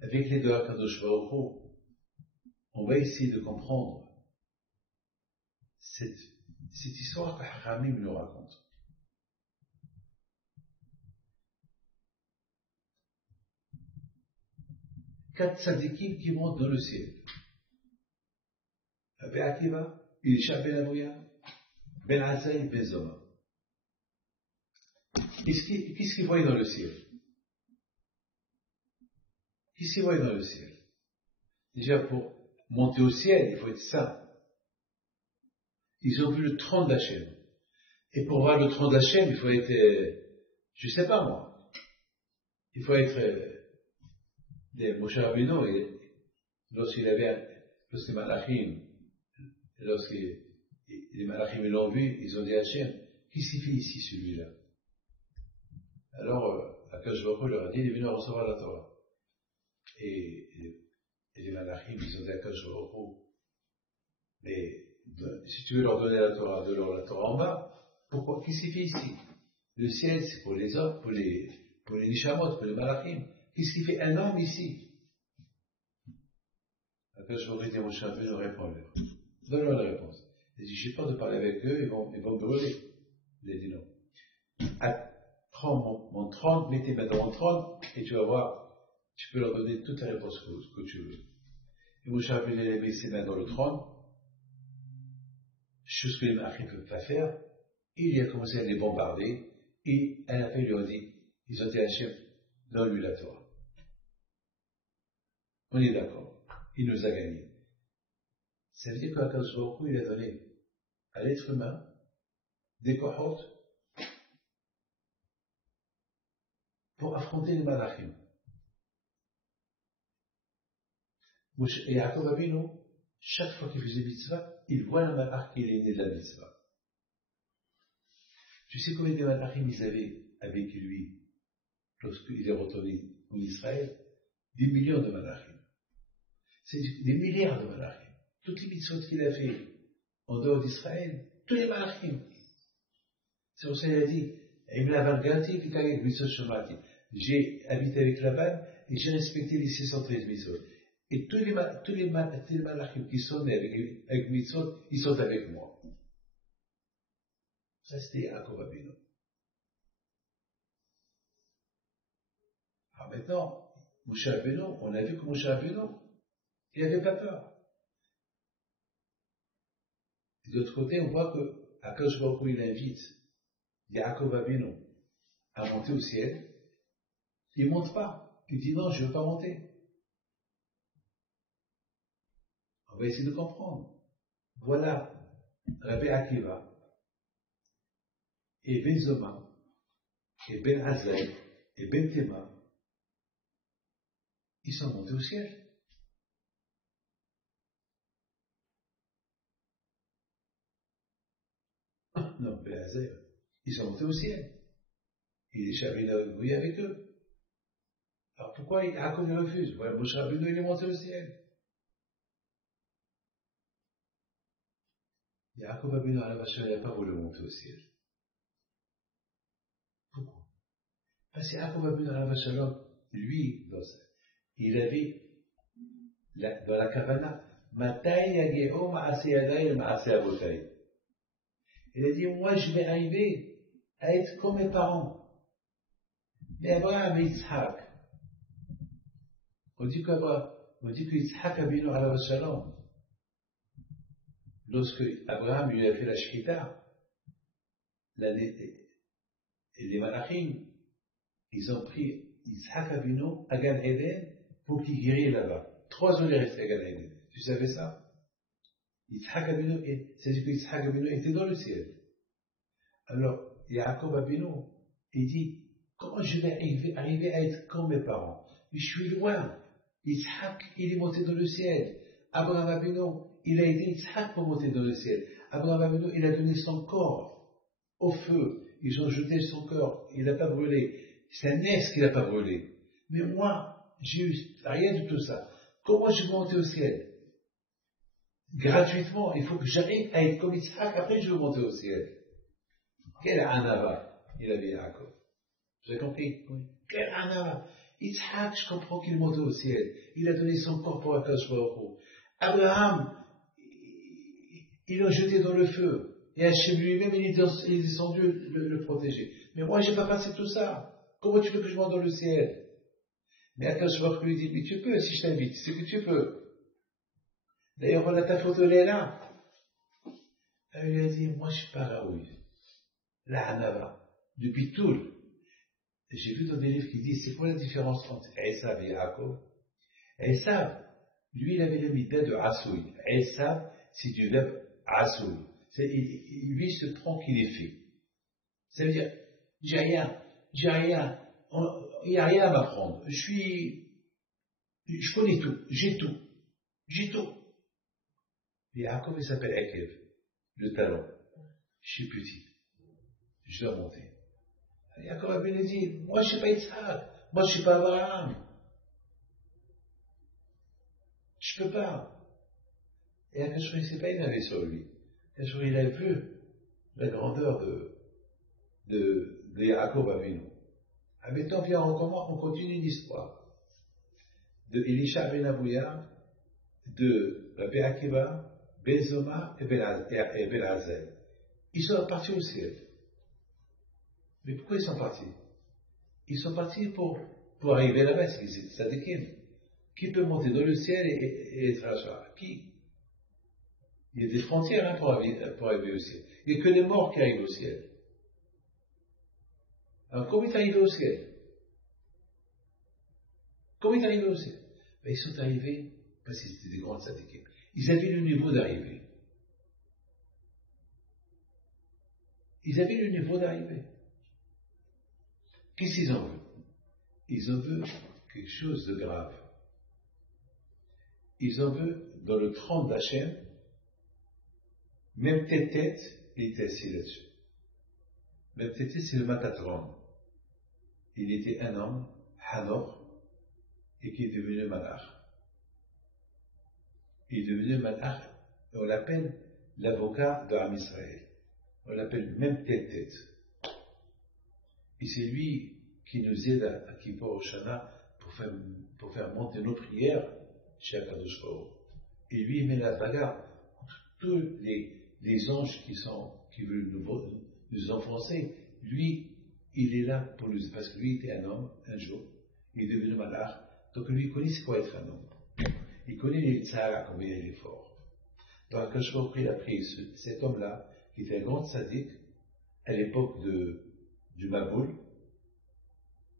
Avec les deux Akadosh Baruch Hu, on va essayer de comprendre cette histoire que Haramim nous raconte. 4 tzadikim qui montent dans le ciel. Rabbi Akiva, Elisha ben Avouya, Ben Azaï, Ben Zoma. Qu'est-ce qu'ils voyaient dans le ciel? Qu'est-ce qu'ils voyaient dans le ciel? Déjà, pour monter au ciel, il faut être saint. Ils ont vu le trône d'Hachem. Et pour voir le trône d'Hachem, il faut être, je sais pas moi, il faut être des Moshe Rabbeinu, lorsque les Malachim l'ont vu, ils ont dit à Hachem, qu'est-ce qu'il fait ici celui-là? Alors, Akadosh Baruch Hu leur a dit, il est venu recevoir la Torah. Et les Malachim, ils ont dit à Akadosh Baruch Hu, mais si tu veux leur donner la Torah, donne-leur la Torah en bas. Pourquoi? Qu'est-ce qu'il fait ici? Le ciel, c'est pour les hommes, pour les Nishamot, pour les Malachim. Qu'est-ce qu'il fait un homme ici? Après, je voudrais dire, mon cher Rabbeinu, réponds-leur. Donne-leur la réponse. Il dit, j'ai peur de parler avec eux, ils vont me brûler. Il a dit non. Prends mon trône, mets tes mains dans mon trône, et tu vas voir, tu peux leur donner toutes les réponses que tu veux. Et mon cher Rabbeinu, il a mis ses mains dans le trône, chose que les Malachim ne peuvent pas faire, et il a commencé à les bombarder, et à la fin, ils ont dit à Hachem, donne-lui la Torah. On est d'accord, il nous a gagné. Ça veut dire qu'Akadosh Baruch Hu, il a donné à l'être humain des kohot pour affronter les Malachim. Et Yaakov Avinu, chaque fois qu'il faisait mitzvah, il voit un malach qui est né de la mitzvah. Tu sais combien de malachim ils avaient avec lui lorsqu'il est retourné en Israël? Des millions de malachim. C'est des milliards de malachim. Toutes les mitzvot qu'il a fait en dehors d'Israël, tous les malachim. C'est pour ça qu'il a dit, j'ai habité avec Laban et j'ai respecté les 613 mitzvot. Et tous les malachim qui sont nés avec mitzvot, ils sont avec moi. Ça, c'était Yaakov Avinu. Alors maintenant, Moshe Rabbeinu, on a vu que Moshe Rabbeinu, il n'avait pas peur. De l'autre côté, on voit que Akadosh Baruch Hu, il invite Yaakov Avinu à monter au ciel. Il ne monte pas. Il dit non, je ne veux pas monter. On va essayer de comprendre. Voilà Rabbi Akiva et Ben Zoma et Ben Azaï et Ben Tema. Ils sont montés au ciel. Non, Ben Azaï, ils sont montés au ciel. Il est chavina avec eux. Alors pourquoi Yaakov il refuse? Voilà, Moshe Rabbeinu, il est monté au ciel. Yaakov Avinu à la vache, il n'a pas voulu monter au ciel. Pourquoi? Parce que Yaakov Avinu à la vache, lui, il avait dans la Kavana, Matai Yageo Maaseh Yadai Maaseh Avotai. Il a dit, moi je vais arriver à être comme mes parents. Mais Abraham et Yitzhak, on dit que Yitzhak Avinu à la vache, lorsque Abraham lui a fait la Shkita, les Malachim, ils ont pris Yitzhak Avinu à Gan Eden pour qu'il guérisse là-bas. 3 ans il est resté à Gan Eden. Tu savais ça? Yitzhak Avinu, c'est-à-dire que Yitzhak Avinu était dans le ciel. Alors, Yaakov Avinu, il dit, comment je vais arriver à être comme mes parents? Mais je suis loin. Yitzhak, il est monté dans le ciel. Abraham Avinu, il a aidé Yitzhak pour monter dans le ciel. Abraham Avinu, il a donné son corps au feu. Ils ont jeté son corps. Il n'a pas brûlé. C'est un ès qu'il n'a pas brûlé. Mais moi, j'ai eu rien de tout ça. Comment je vais monter au ciel? Gratuitement, il faut que j'arrive à être comme Yitzhak, après je vais monter au ciel. Quel anava il avait Yaakov. Vous avez compris? Oui. Yitzhak, je comprends qu'il monte au ciel. Il a donné son corps pour Akadosh Baruch Hu. Abraham, ils l'ont jeté dans le feu. Et Hachem lui-même, il est descendu le protéger. Mais moi, j'ai pas passé tout ça. Comment tu veux que je monte dans le ciel? Mais Akadosh Baruch Hu lui dit, mais tu peux, si je t'invite, c'est que tu peux. D'ailleurs, on a ta photo, elle est là. Elle lui a dit, moi, je suis pas Raoui. La Hanava. Depuis tout. J'ai vu dans des livres qui disent, c'est quoi la différence entre Esav et Yaakov? Esav, lui, il avait la midda de Asoui. Esav, c'est du verbe Asoui. Lui, il se prend qu'il est fait. Ça veut dire, j'ai rien, il n'y a rien à m'apprendre. Je connais tout, j'ai tout. Et Yaakov, il s'appelle Ekev, le talon. Je suis petit, je dois monter. Yaakov a bien dit, moi je ne suis pas Yitzhak, moi je ne suis pas Abraham. Je ne peux pas. Et Akash, il ne s'est pas énervé sur lui. Akash, il a vu la grandeur de Yaakov Avinu. Ah, maintenant, viens, on continue l'histoire de Elisha ben Abouya, de Rabbi Akiva, Ben Zoma et Ben Azel. Ils sont partis au ciel. Mais pourquoi ils sont partis? Ils sont partis pour arriver là-bas, c'est Sadikim. Qui peut monter dans le ciel et être Rachar? Qui? Il y a des frontières pour arriver au ciel. Il n'y a que les morts qui arrivent au ciel. Alors, comment ils sont arrivés au ciel? Ben, ils sont arrivés parce qu'ils étaient des grands Sadikim. Ils avaient le niveau d'arrivée. Qu'est-ce qu'ils ont vu? Ils ont vu quelque chose de grave. Ils ont vu dans le trône d'Hachem, même tête, il était assis là-dessus. Même tête, c'est le Matatron. Il était un homme, Hanor, et qui est devenu Malach. Il est devenu Malach, et on l'appelle l'avocat de Am Israël. On l'appelle même tête. Et c'est lui qui nous aide à Kippur Shana pour faire monter nos prières chez Akadosh Baruch Hu. Et lui, il met la bagarre contre tous les anges qui veulent nous enfoncer. Lui, il est là pour nous, parce que lui était un homme, un jour, il est devenu malach, donc lui, il connaît c'est quoi être un homme. Il connaît les tsars, combien il est fort. Donc, Akadosh Baruch Hu, il a pris cet homme-là, qui était un grand sadique, à l'époque du Maboul.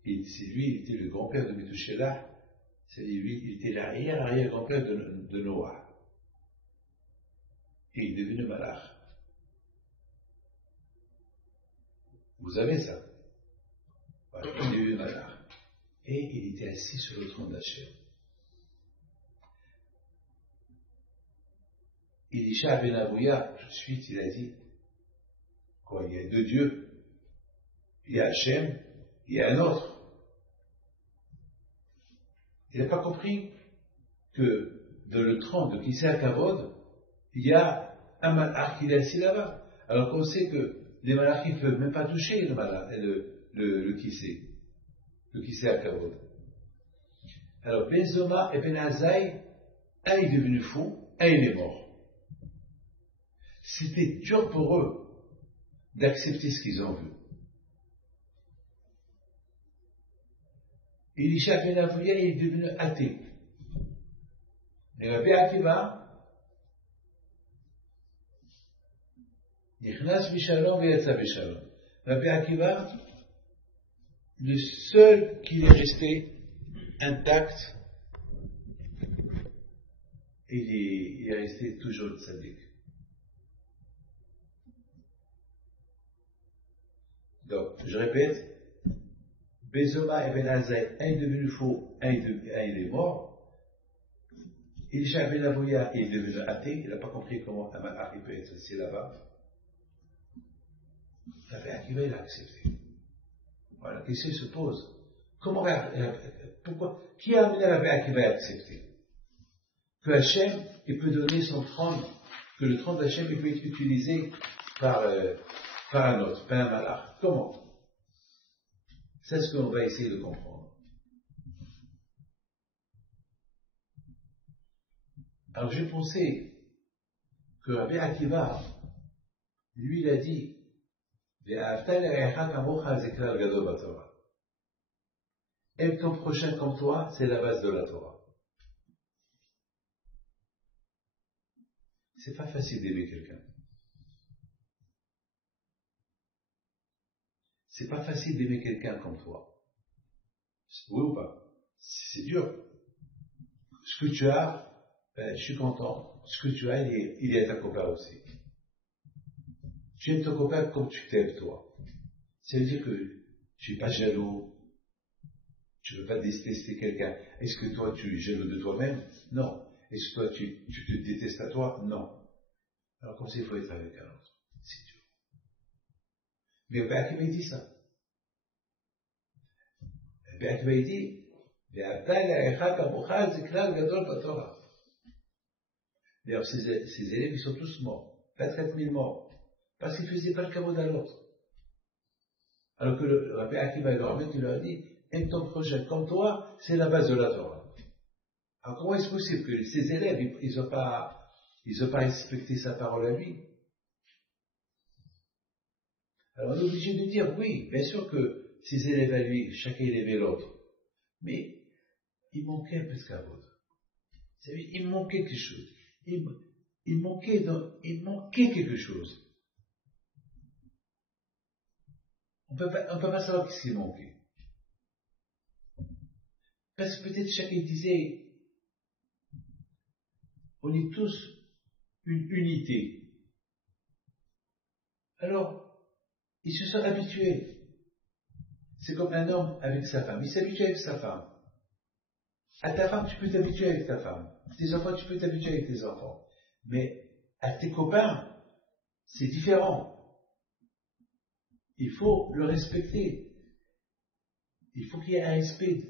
Et c'est lui, il était le grand-père de Methuselah, c'est lui, il était l'arrière-grand-père de Noah. Et il est devenu malach. Vous avez ça? Voilà, il est devenu malach. Et il était assis sur le trône d'Hachem. Elisha ben Abouya, tout de suite, il a dit, quoi, il y a deux dieux. Il y a Hachem, il y a un autre. Il n'a pas compris que dans le trône de Kisei Kavod, il y a un malach qui est assis là-bas. Alors qu'on sait que les malachim ne peuvent même pas toucher le Kisei Kavod. Alors Ben Zoma et Ben Azaï, un est devenu fou, un il est mort. C'était dur pour eux d'accepter ce qu'ils ont vu. Elisha ben Avouya est devenu athée. Et Rabbi Akiva, Nichnas Bishalom et Yatsa Bishalom. Rabbi Akiva, le seul qui est resté intact, il est resté toujours tzaddik. Donc, je répète, Bezoma et Ben Azaï, un est devenu faux, un il est mort. Elisha ben Avouya est devenu athée, il n'a pas compris comment un malach peut être ici là-bas. Rabbi Akiva, il a accepté. Voilà, la question se pose. Pourquoi? Qui a amené Rabbi Akiva à accepter? Que Hachem, il peut donner son trône, que le trône d'Hachem, il peut être utilisé par un autre, par un malach. Comment? C'est ce qu'on va essayer de comprendre. Alors j'ai pensé que Rabbi Akiva, lui, il a dit, aime ton prochain comme toi, c'est la base de la Torah. C'est pas facile d'aimer quelqu'un. C'est pas facile d'aimer quelqu'un comme toi. Oui ou pas? C'est dur. Ce que tu as, je suis content. Ce que tu as, il est à ta copain aussi. Tu aimes ton copain comme tu t'aimes toi. Ça veut dire que tu n'es pas jaloux. Tu ne veux pas détester quelqu'un. Est-ce que toi, tu es jaloux de toi-même? Non. Est-ce que toi, tu te détestes à toi? Non. Alors, comme ça, il faut être avec un autre. C'est dur. Mais Rabbi Akiva dit ça. Rabbi Akiva dit, d'ailleurs, ses élèves, ils sont tous morts. 24 000 morts. Parce qu'ils ne faisaient pas le kavod à l'autre. Alors que le Rabbi Akiva, il leur a dit, aime ton prochain comme toi, c'est la base de la Torah. Alors comment est-ce possible que ses élèves, ils n'ont pas respecté sa parole à lui? Alors on est obligé de dire, oui, bien sûr que ses élèves à lui, chacun il aimait l'autre. Mais il manquait un peu de kavod. Vous savez, il manquait quelque chose. Il manquait quelque chose. On peut pas savoir ce qu'il manquait. Parce que peut-être chacun disait, on est tous une unité. Alors, ils se sont habitués. C'est comme un homme avec sa femme. Il s'habitue avec sa femme. À ta femme, tu peux t'habituer avec ta femme. Tes enfants, tu peux t'habituer avec tes enfants. Mais à tes copains, c'est différent. Il faut le respecter. Il faut qu'il y ait un respect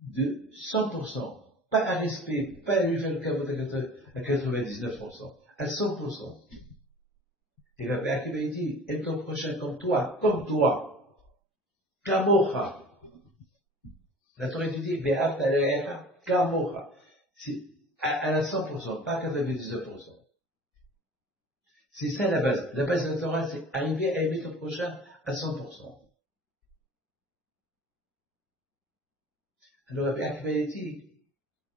de 100%. Pas un respect, pas lui faire le capote à 99%. À 100%. Et Rabbi Akiva dit, aime ton prochain comme toi. Kamocha. La Torah dit, Be'av ta'alerecha, kamocha. C'est à la 100%, pas à 99%. C'est ça la base. La base de la Torah, c'est arriver à aimer ton prochain à 100%. Alors Rabbi Akiva a dit,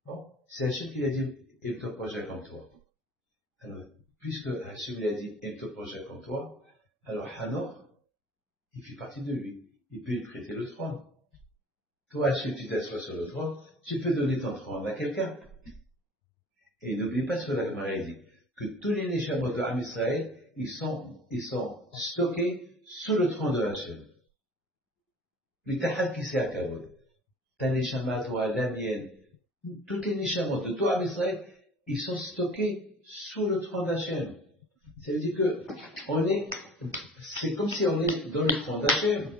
bon, c'est Hachem qui a dit, aime ton prochain comme toi. Alors, puisque Hachem a dit, aime ton prochain comme toi, alors Hanoch, il fait partie de lui. Il peut lui prêter le trône. Toi, Hachem, tu t'assois sur le trône, tu peux donner ton trône à quelqu'un. Et n'oublie pas ce que la Gemara dit, que tous les Neshamot de Am Israël, ils sont stockés sous le trône de Hachem. L'Itahad qui s'est à Kavod. Ta Neshama, toi, la mienne, toutes les Neshamot de toi, Am Israël, ils sont stockés sous le trône d'Hachem. Ça veut dire que c'est comme si on est dans le trône d'Hachem.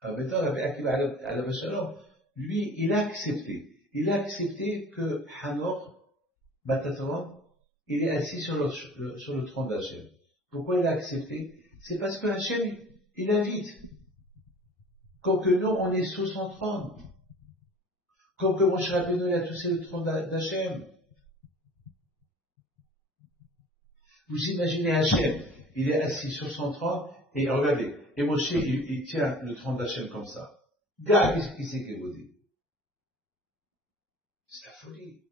Alors maintenant, Rabbi Akiva Alav Shalom, lui, il a accepté que Hanoch, Batatron, il est assis sur le trône d'Hachem. Pourquoi il a accepté? C'est parce que Hachem, il invite. Comme que nous, on est sous son trône. Comme que Moshe Rabbeinu a touché le trône d'Hachem. Vous imaginez Hachem, il est assis sur son trône, et regardez, et Moshe, il tient le trône d'Hachem comme ça. Gars, qu'est-ce qu'il c'est que vous dites? C'est la folie.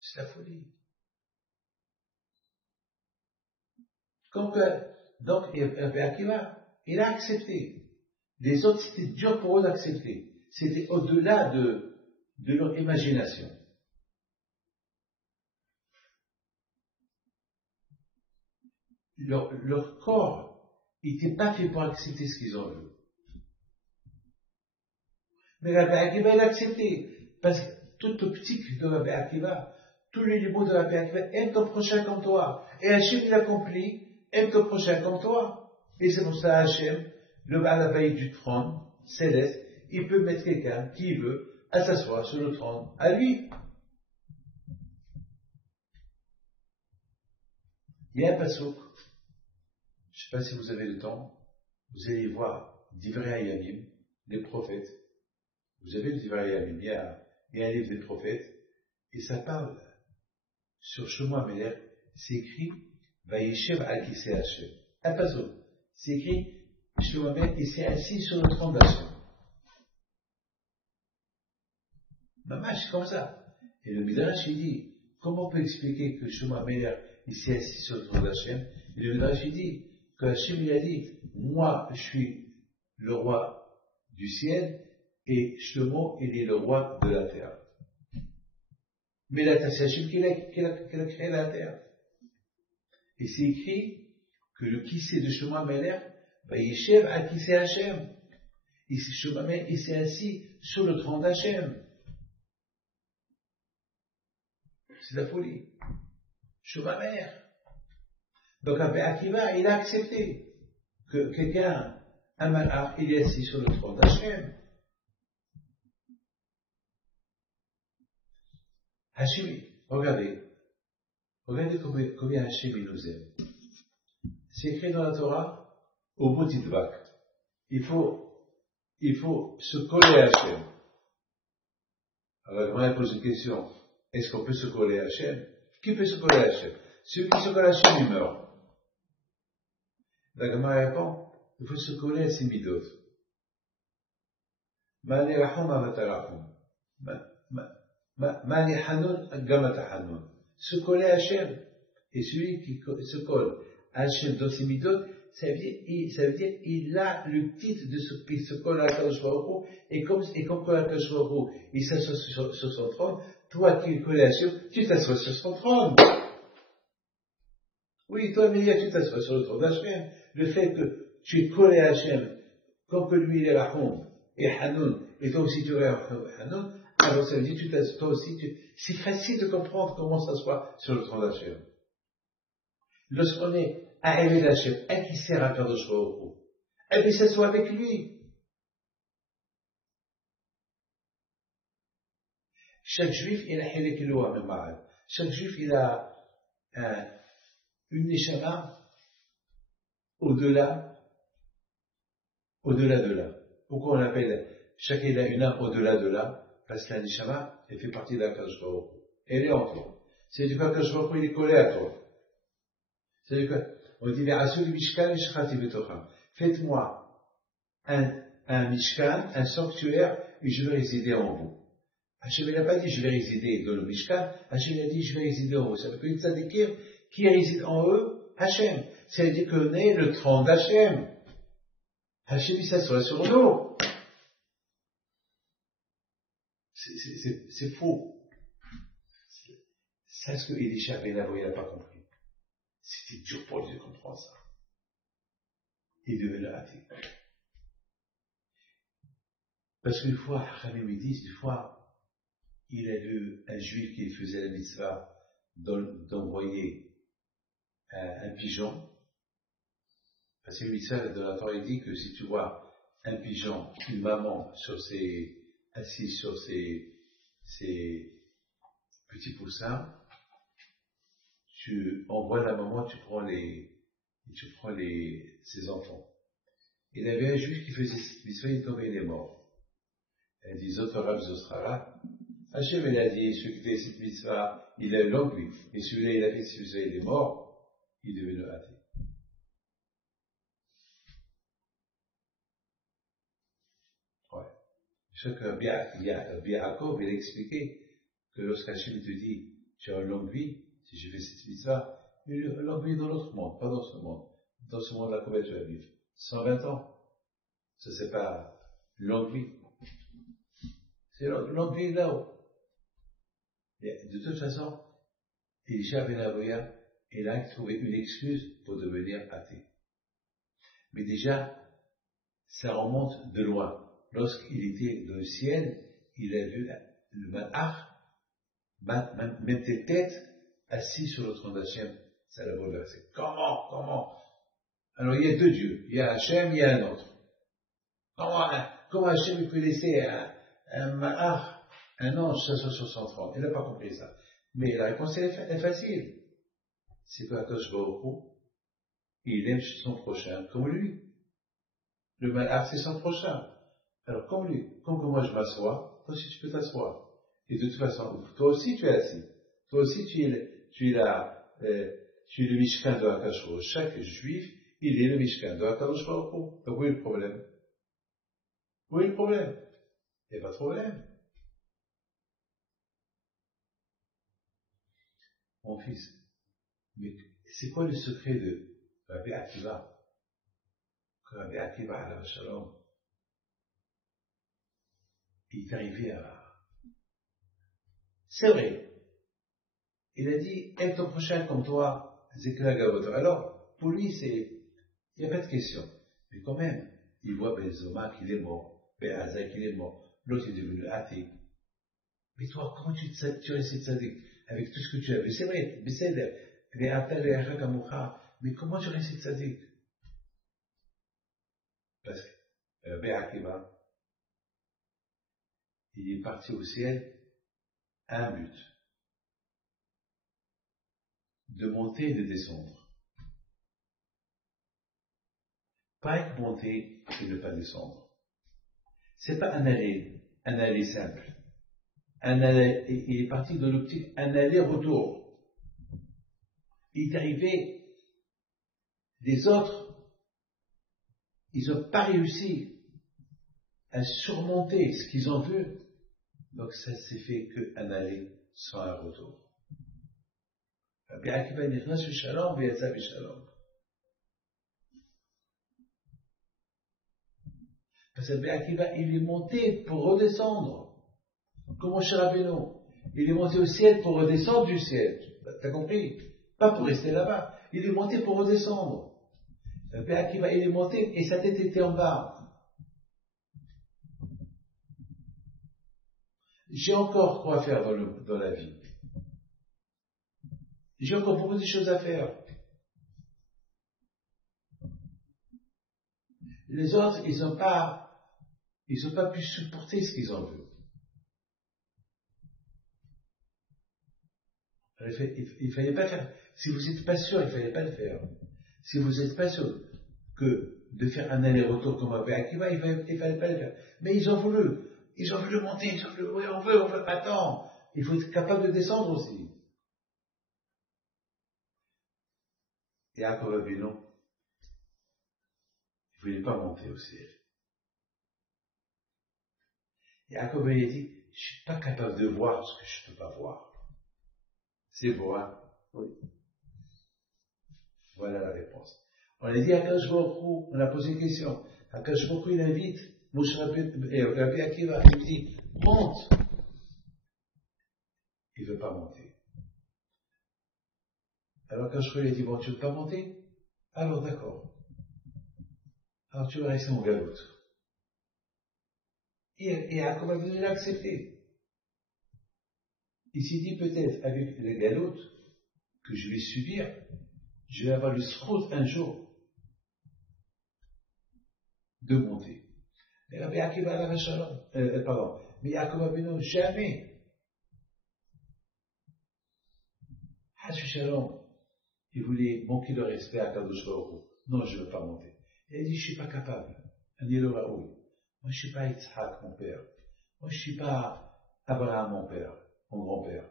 C'est la folie. Donc, Akiva, il a accepté. Les autres, c'était dur pour eux d'accepter. C'était au-delà de leur imagination. Leur corps n'était pas fait pour accepter ce qu'ils ont vu. Mais Rabbi Akiva, il a accepté. Parce que toute optique de Rabbi Akiva, tous les mots de Rabbi Akiva, aime ton prochain comme toi. Et Hachem, il accomplit, aime ton prochain comme toi. Et c'est pour ça Hachem, le Balabaï du trône céleste, il peut mettre quelqu'un qui veut à s'asseoir sur le trône à lui. Il y a un passouk, je ne sais pas si vous avez le temps, vous allez voir Divrei Hayamim, les prophètes. Vous avez le Divrei Yamim, il y a un livre des prophètes, et ça parle sur Shlomo HaMelech, c'est écrit Vayeshev al Kisei Hashem. Un passage, c'est écrit Shlomo HaMelech, il s'est assis sur le trône d'Hashem. Mamash, comme ça. Et le Midrash, il dit, comment on peut expliquer que Shlomo HaMelech, il s'est assis sur le trône d'Hashem? Et le Midrash, il dit, que Hachem, il a dit, moi, je suis le roi du ciel, et Shlomo, il est le roi de la terre. Mais là, c'est Hachem qui a créé la terre. Et c'est écrit que le Kisei de Shlomo HaMelech, Vayeshev al Kisei Hashem. Et Shlomo HaMelech, il s'est assis sur le trône d'Hachem. C'est la folie. Shlomo HaMelech. Donc, Rabbi Akiva, il a accepté que quelqu'un, un malach, il est assis sur le trône d'Hachem. Hachem, regardez combien Hachem il nous aime. C'est écrit dans la Torah, au bout d'Idvak. Il faut se coller à Hachem. Alors, on pose une question. Est-ce qu'on peut se coller à Hachem? Qui peut se coller à Hachem? Celui qui se colle à Hachem, il meurt. La Gemara répond, il faut se coller à ses midot. Mani rachum avatarachum. Mani hanun gamatahanoun. Se coller à Hachem. Et celui qui se colle à Hachem dans ses midot, ça veut dire il a le titre de ce qui se colle à Kadosh Baruch Hu, et comme Kadosh Baruch Hu, il s'assoit sur son trône, toi qui es collé à Hachem, tu t'assois sur son trône. Oui, toi, Mélia, tu t'assois sur le trône d'Hachem. Le fait que tu es collé à Hachem, comme que lui, il est Rahom et Hanoun, et toi aussi tu es Hanoun, alors ça veut dire que toi aussi, c'est facile de comprendre comment ça soit sur le trône d'Hachem. Lorsqu'on est arrivé d'Hachem, à qui sert à Kadosh Baruch Hu? Eh bien, s'assoit avec lui. Chaque juif, il a Hilek Eloah, même malade. Chaque juif, il a une neshama au-delà de là. Pourquoi on appelle chacun a une âme au-delà de là? Parce que la neshama, elle fait partie de la Kadosh Baruch Hu. Elle est en toi. C'est-à-dire que Kadosh Baruch Hu, il est collé à toi. C'est-à-dire qu'on dit, faites-moi un mishkan, un sanctuaire, et je vais résider en vous. Hachem n'a pas dit je vais résider dans le mishkan, Hachem a dit je vais résider en vous. Ça veut dire que tzadikim qui réside en eux, Hachem. Ça veut dire qu'on est le trône d'Hachem. Hachem, il s'assoit sur nous. C'est faux. C'est ce que Elisha Ben Avoy n'a pas compris. C'était dur pour lui de comprendre ça. Il devait le rater. Parce qu'une fois, Hachamim me dit, une fois, il a vu un juif qui faisait la mitzvah d'envoyer un pigeon. Parce que le mitzvah de la Torah, il dit que si tu vois un pigeon, une maman assise sur ses petits poussins, tu envoies la maman, tu prends ses enfants. Il y avait un juif qui faisait cette mitzvah, il tombait, il est mort. Elle dit, Zotorab Zostrara. Hachem, il a dit, celui qui fait cette mitzvah, il a une longue vie. Et celui-là, il a fait cette mitzvah, il est mort, il devait le rater. Ouais. Chacun, Biakov, il a expliqué que lorsqu'Hachem te dit, tu as une longue vie, si je fais cette mitzvah, une longue vie dans l'autre monde, pas dans ce monde. Dans ce monde-là, combien tu vas vivre? 120 ans. Ça, c'est pas longue vie. C'est longue vie là-haut. De toute façon, Elisha Ben Avoya, il a trouvé une excuse pour devenir athée. Mais déjà, ça remonte de loin. Lorsqu'il était dans le ciel, il a vu le Malach mettre tes têtes assis sur le trône d'Hachem. Ça l'a bouleversé. Comment? Alors il y a deux dieux. Il y a Hachem, il y a un autre. Comment Hachem peut laisser un Malach, un ange s'asseoir sur son trône? Il n'a pas compris ça. Mais la réponse est facile. C'est que Akadosh Baruch Hu, il aime son prochain comme lui. Le Malach, c'est son prochain. Alors, comme que moi je m'assois, toi aussi tu peux t'asseoir. Et de toute façon, toi aussi tu es assis. Toi aussi tu es le Mishkan de Akadosh Baruch Hu. Chaque juif, il est le Mishkan de Akadosh Baruch Hu. Donc où est le problème? Où est le problème? Il n'y a pas de problème. Mon fils, mais c'est quoi le secret de Rabbi Akiva? Que Rabbi Akiva, à la Shalom, il est arrivé à... C'est vrai. Il a dit, aide ton prochain comme toi, Zekla Gavotor. Alors, pour lui, il n'y a pas de question. Mais quand même, il voit Benzoma qu'il est mort, Be'azak qu'il est mort, l'autre est devenu athée. Mais toi, comment tu restes tzaddik avec tout ce que tu as vu? C'est vrai, mais comment tu restes tzaddik? Parce que Be'akiva, il est parti au ciel à un but, de monter et de descendre. Pas être monter et ne pas descendre. C'est pas un aller simple. Il est parti dans l'optique un aller-retour. Il est arrivé, les autres, ils n'ont pas réussi à surmonter ce qu'ils ont vu, donc ça s'est fait qu'un aller sans un retour. Rabbi Akiva nichnas b'shalom v'yatza b'shalom. Parce que Rabbi Akiva, il est monté pour redescendre. Comme Moshe Rabbeinu. Il est monté au ciel pour redescendre du ciel. T'as compris? Pas pour rester là-bas. Il est monté pour redescendre. Rabbi Akiva, il est monté et sa tête était en bas. J'ai encore quoi faire dans la vie. J'ai encore beaucoup de choses à faire. Les autres, ils n'ont pas pu supporter ce qu'ils ont vu. Il fallait pas faire. Si vous n'êtes pas sûr, il fallait pas le faire. Si vous n'êtes pas sûr que de faire un aller-retour comme Rabbi Akiva, il fallait pas le faire. Mais ils ont voulu monter, ils ont voulu, oui, on veut, attends. Il faut être capable de descendre aussi. Et Yaakov Avinu, il ne voulait pas monter au ciel. Et Yaakov Avinu a dit, je ne suis pas capable de voir ce que je ne peux pas voir. C'est beau, hein? Oui. Voilà la réponse. On a dit à Akadosh Baruch Hu, on a posé une question. Akadosh Baruch Hu, il invite Moshe Rabbi Akiva, il dit, monte. Il ne veut pas monter. Alors Akadosh Baruch Hu, il a dit, bon, tu ne veux pas monter? Alors d'accord. Alors tu vas rester en galoute. Et Yaakov Avinu l'a accepté. Il s'est dit peut-être avec les galoutes que je vais subir, je vais avoir le srout un jour de monter. Mais Rabbi Akiva la Shalom, pardon, mais Yaakov Avinu jamais. Hashu Shalom, il voulait manquer le respect à Kadosh Baruch Hu. Non, je ne veux pas monter. Il a dit, je ne suis pas capable. Moi, je ne suis pas Yitzhak, mon père. Moi, je ne suis pas Abraham, mon père, mon grand-père.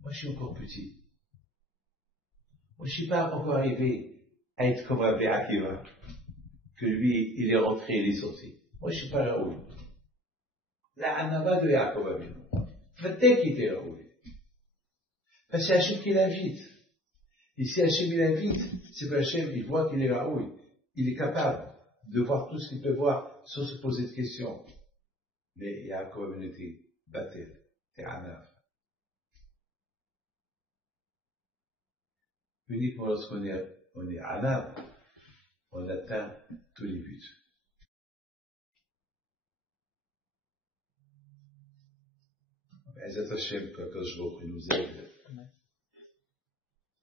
Moi, je suis encore petit. Moi, je ne suis pas encore arrivé à être comme Rabbi Akiva, que lui, il est rentré, il est sorti. Moi, je ne suis pas Raoul. La Hanava de Yaakov Avinu. Peut-être qu'il était Raoul. Parce que c'est Hachem qui l'invite. Et si Hachem il l'invite, c'est que Hachem, il voit qu'il est Raoul. Il est capable de voir tout ce qu'il peut voir sans se poser de questions. Mais Yaakov Avinu était Batel, et Hanav. Uniquement lorsqu'on est Hanav, on atteint tous les buts. Ezat Hashem, quand je vois qu'il nous aide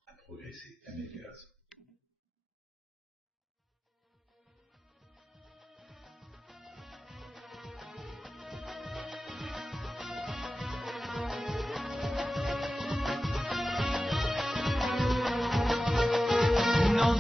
à progresser, à améliorer. Non,